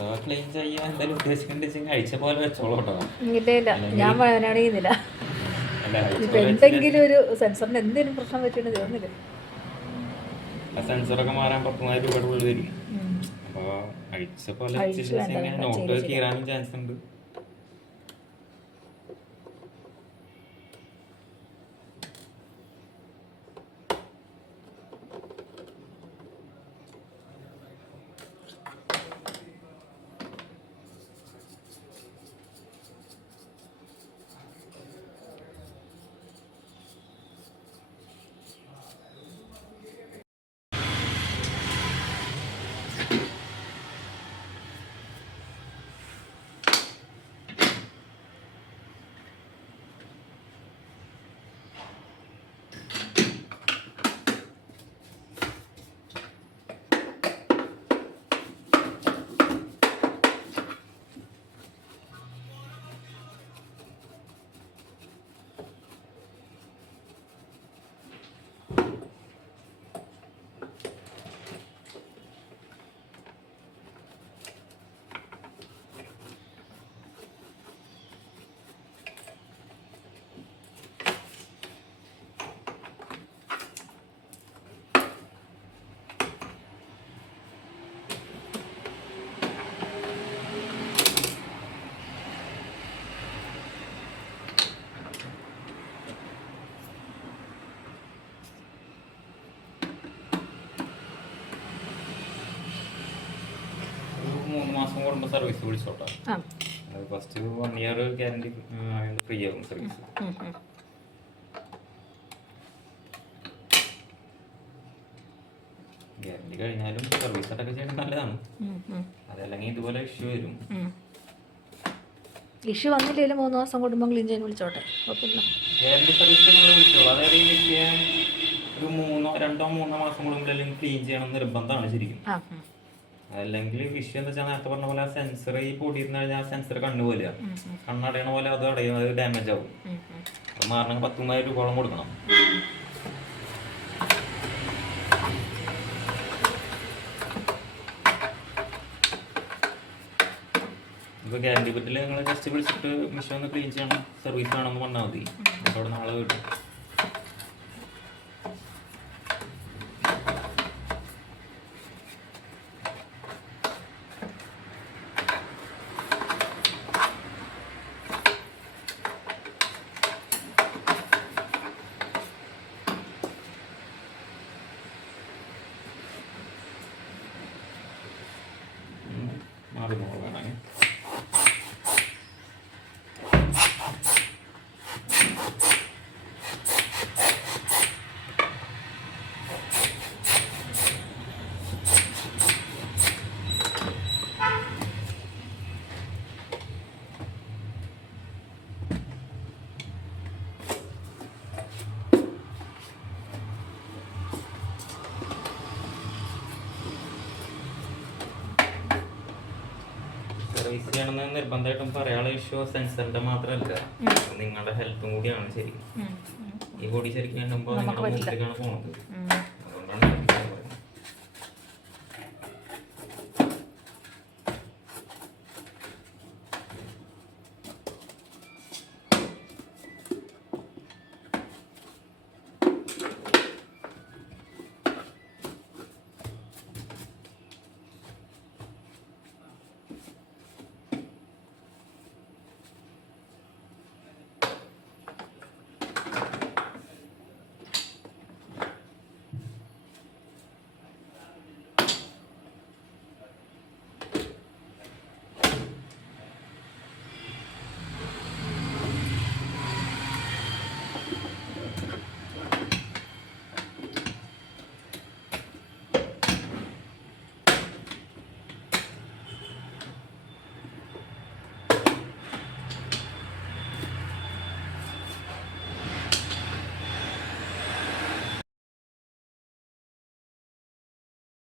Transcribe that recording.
അഥവാ ക്ലെയിം ചെയ്യാൻ എന്തായാലും ഉദ്ദേശിക്കുന്നുണ്ടെങ്കിൽ അഴിച്ച പോലെ വെച്ചോളൂ കേട്ടോ. ഇല്ല. ഇല്ല ഞാൻ വയനാട് ചെയ്യുന്നില്ല അല്ല അഴിച്ച ഇപ്പൊ പോലെ എന്തെങ്കിലും ഒരു സെൻസറിന് എന്തെങ്കിലും പ്രശ്നം പറ്റിയിട്ട് തീർന്നില്ല ആ സെൻസറൊക്കെ മാറാൻ പത്തുനായിരം രൂപയുടെ ഉള്ളിൽ വരും. അപ്പോൾ അഴിച്ച പോലെ നോട്ട്. കീറാനും ചാൻസ് ഉണ്ട് ഒരു മൂന്ന് മാസം കൂടുമ്പോൾ service വിളിച്ചോട്ടോ. First one year guarantee free ആകും സർവീസ്. ഗ്യാരണ്ടി കഴിഞ്ഞാലും സർവീസ് അടക്കം ചെയ്യണം നല്ലതാണ്. അതല്ലെങ്കിൽ ഇതുപോലെ ഇഷ്യൂ വരും. ഇഷ്യൂ വന്നില്ലെങ്കിലും മൂന്ന് മാസം കൂടുമ്പോൾ ക്ലീൻ ചെയ്യാൻ വിളിച്ചോട്ടെ. കുഴപ്പമില്ല. ഗ്യാരണ്ടി സർവീസ് നിങ്ങൾ വിളിച്ചോളൂ. അതായത് ഈ മെഷീൻ ഒരു മൂന്നോ രണ്ടോ മൂന്നോ മാസം കൂടുമ്പോഴെല്ലാം ക്ലീൻ ചെയ്യണം നിർബന്ധമാണ് ശരിക്കും. അല്ലെങ്കിൽ വിഷയം എന്താ വെച്ചാൽ നേരത്തെ പറഞ്ഞ പോലെ ആ സെൻസർ ഈ പൊടിയിരുന്ന് കഴിഞ്ഞാൽ ആ സെൻസർ കണ്ണു പോലെ കണ്ണടയണ പോലെ അത് അടയും അത് ഡാമേജ് ആവും. അത് മാറണമെങ്കിൽ പത്തുമായിരം രൂപയോളം കൊടുക്കണം. ഇപ്പോൾ ഗ്യാരണ്ടി പറ്റില്ല നിങ്ങൾ ജസ്റ്റ് വിളിച്ചിട്ട് മിഷൻ ഒന്ന് ക്ലീൻ ചെയ്യണം. സർവീസ് വേണമെന്ന് പറഞ്ഞാൽ മതി. അവിടെ നാളെ കിട്ടും സർവീസ് ചെയ്യണമെന്ന് നിർബന്ധമായിട്ടും പറയാനുള്ള ഇഷ്യൂ സെൻസറിന്റെ മാത്രമല്ല. നിങ്ങളുടെ ഹെൽത്തും കൂടിയാണ് ശരി ഈ ബോഡി ശരിക്കും പോകുന്നത് നിങ്ങളുടെ. പോണത്.